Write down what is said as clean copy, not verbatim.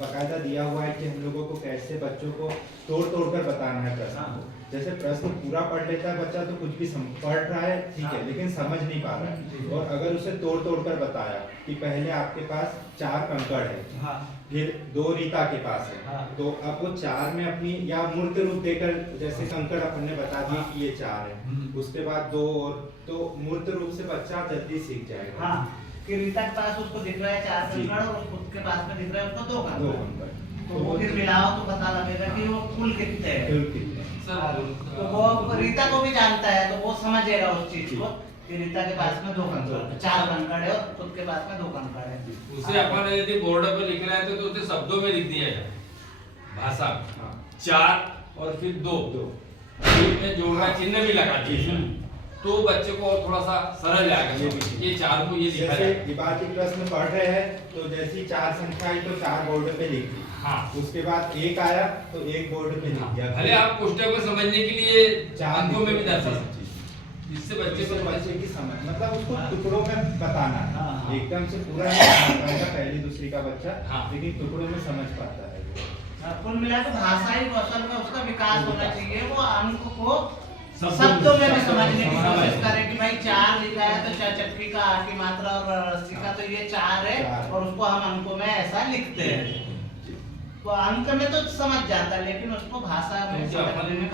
बाकायदा दिया हुआ है कि हम लोगों को कैसे बच्चों को तोड़ तोड़ कर बताना है प्रश्न को। जैसे प्रश्न पूरा पढ़ लेता है बच्चा तो कुछ भी पढ़ रहा है ठीक है, लेकिन समझ नहीं पा रहा है। और अगर उसे तोड़ तोड़ कर बताया कि पहले आपके पास 4 कंकड़ है, फिर 2 रीता के पास है, तो अब वो 4 में अपनी या मूर्त रूप देकर, जैसे कंकड़ अपन ने बता दिए कि ये 4 है, उसके बाद 2 और, तो मूर्त रूप से बच्चा जल्दी सीख जाएगा। कि रीता के पास उसको दिख रहा है 4 कंकड़ और उसके पास में दिख रहा है उसको 2 कंकड़, तो वो फिर मिलाओ तो पता लगेगा कि वो कुल कितने हैं। तो वो रीता को भी जानता है तो वो समझेगा उस चीज को कि रीता के पास में 2 कंकड़, 4 कंकड़ है और खुद के पास में 2 कंकड़ है। उसे अपन यदि बोर्ड पर लिख रहे हैं तो उसे शब्दों में लिख दिया जाए, भाषा 4 और फिर 2 बीच में जोड़ना चिन्ह भी लगा दिए तो बच्चे को और थोड़ा सा सरल लगेगा। ये 4 को ये लिखा है। विभाज्य प्रश्न पढ़ रहे हैं तो जैसी 4 संख्या आई तो 4 बोर्ड पे लिख दी, उसके बाद 1 आया तो 1 बोर्ड पे लिख दिया। भले आप पुस्तक में समझने के लिए अंकों में भी दर्शा सकते हैं, जिससे बच्चे की समझ, मतलब उसको टुकड़ों में बताना है, एकदम से पूरा नहीं समझ पाएगा पहली दूसरी का बच्चा, लेकिन टुकड़ों में समझ पाता है। कुल मिलाकर भाषाई कौशल में उसका विकास होना चाहिए। वो अंक को शब्दों में भी समझने की कोशिश करें कि भाई 4 लिखा है तो चक्की का आ की मात्रा और रस्सी का तो ये 4 है और उसको हम अंकों में ऐसा लिखते हैं। तो अंक में तो समझ जाता है लेकिन उसको भाषा में समझने में